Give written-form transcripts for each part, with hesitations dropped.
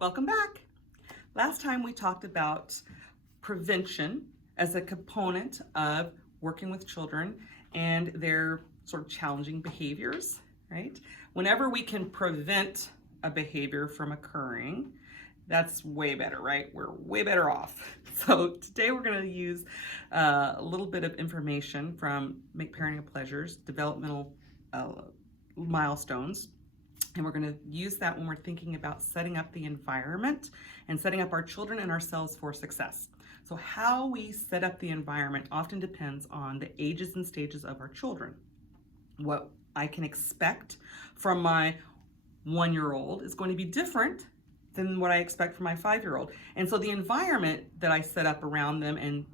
Welcome back. Last time we talked about prevention as a component of working with children and their sort of challenging behaviors, right? Whenever we can prevent a behavior from occurring, that's way better, right? We're way better off. So today we're going to use a little bit of information from Make Parenting a Pleasure's developmental milestones. And we're going to use that when we're thinking about setting up the environment and setting up our children and ourselves for success. So how we set up the environment often depends on the ages and stages of our children. What I can expect from my 1-year-old is going to be different than what I expect from my 5-year-old. And so the environment that I set up around them and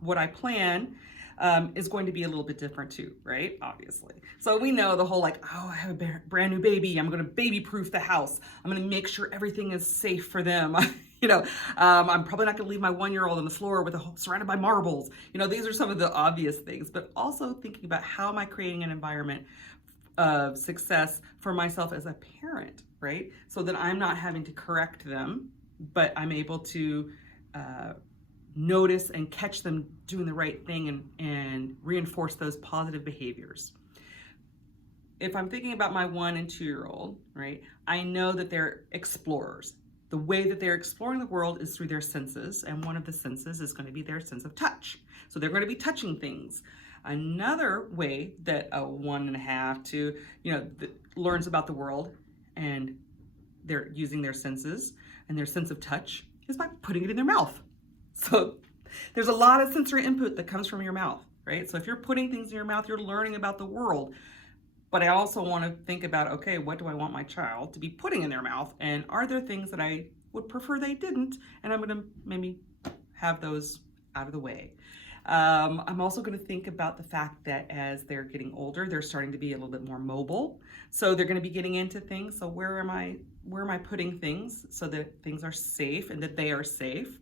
what I plan is going to be a little bit different too, right? Obviously. So we know the whole I have a brand new baby. I'm going to baby proof the house. I'm going to make sure everything is safe for them. I'm probably not going to leave my 1-year-old on the floor surrounded by marbles. These are some of the obvious things, but also thinking about how am I creating an environment of success for myself as a parent, right? So that I'm not having to correct them, but I'm able to notice and catch them doing the right thing and reinforce those positive behaviors. If I'm thinking about my 1 and 2-year-old, right, I know that they're explorers. The way that they're exploring the world is through their senses, and one of the senses is going to be their sense of touch. So they're going to be touching things. Another way that a 1.5 to learns about the world and they're using their senses and their sense of touch is by putting it in their mouth. So there's a lot of sensory input that comes from your mouth, right? So if you're putting things in your mouth, you're learning about the world. But I also want to think about, okay, what do I want my child to be putting in their mouth? And are there things that I would prefer they didn't? And I'm going to maybe have those out of the way. I'm also going to think about the fact that as they're getting older, they're starting to be a little bit more mobile. So they're going to be getting into things. So where am I putting things so that things are safe and that they are safe?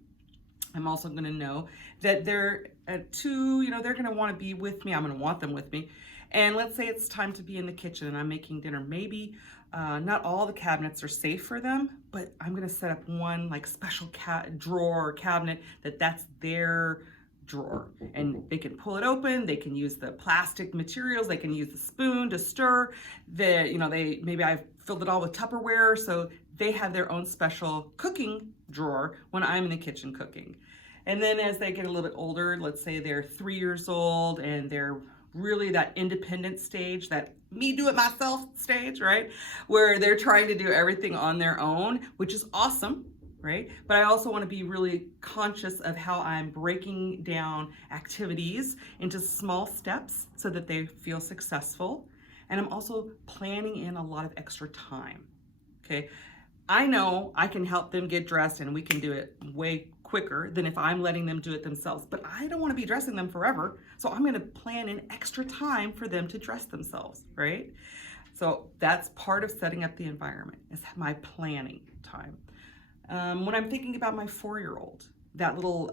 I'm also going to know that they're at 2, they're going to want to be with me. I'm going to want them with me. And let's say it's time to be in the kitchen and I'm making dinner. Maybe not all the cabinets are safe for them, but I'm going to set up one special drawer or cabinet that's their drawer. And they can pull it open. They can use the plastic materials. They can use the spoon to stir. Maybe I've filled it all with Tupperware, so they have their own special cooking drawer when I'm in the kitchen cooking. And then as they get a little bit older, let's say they're 3 years old and they're really that independent stage, that me do it myself stage, right? Where they're trying to do everything on their own, which is awesome, right? But I also want to be really conscious of how I'm breaking down activities into small steps so that they feel successful. And I'm also planning in a lot of extra time, okay? I know I can help them get dressed and we can do it way quicker than if I'm letting them do it themselves, but I don't want to be dressing them forever. So I'm going to plan in extra time for them to dress themselves, right? So that's part of setting up the environment, is my planning time. When I'm thinking about my 4-year-old, that little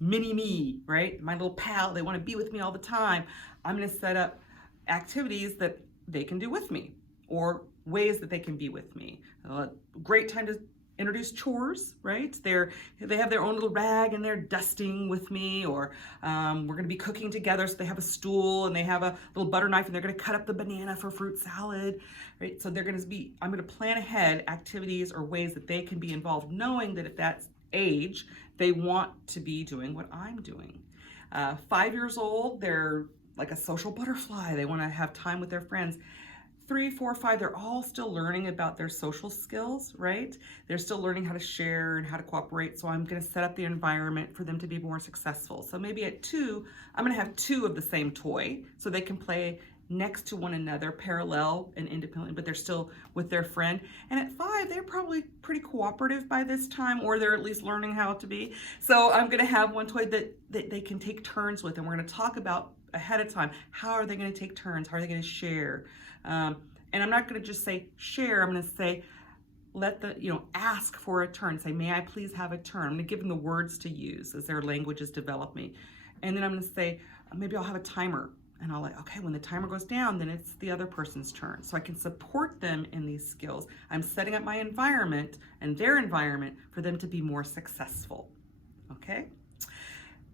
mini me, right? My little pal, they want to be with me all the time. I'm going to set up activities that they can do with me or ways that they can be with me. Great time to introduce chores, right? They have their own little rag and they're dusting with me, or we're going to be cooking together. So they have a stool and they have a little butter knife and they're going to cut up the banana for fruit salad, right? So I'm going to plan ahead activities or ways that they can be involved, knowing that at that age, they want to be doing what I'm doing. 5 years old, they're like a social butterfly. They want to have time with their friends. 3, 4, 5, they're all still learning about their social skills, right? They're still learning how to share and how to cooperate. So I'm going to set up the environment for them to be more successful. So maybe at 2, I'm going to have 2 of the same toy so they can play next to one another, parallel and independently, but they're still with their friend. And at 5, they're probably pretty cooperative by this time, or they're at least learning how to be. So I'm going to have one toy that they can take turns with, and we're going to talk about ahead of time, how are they going to take turns? How are they going to share? And I'm not going to just say share. I'm going to say, ask for a turn. Say, may I please have a turn? I'm going to give them the words to use as their language is developing. And then I'm going to say, maybe I'll have a timer And I'll like, okay, when the timer goes down, then it's the other person's turn. So I can support them in these skills. I'm setting up my environment and their environment for them to be more successful. Okay?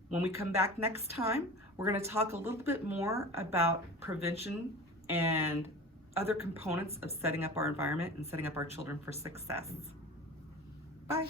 When we come back next time, we're going to talk a little bit more about prevention and other components of setting up our environment and setting up our children for success. Bye.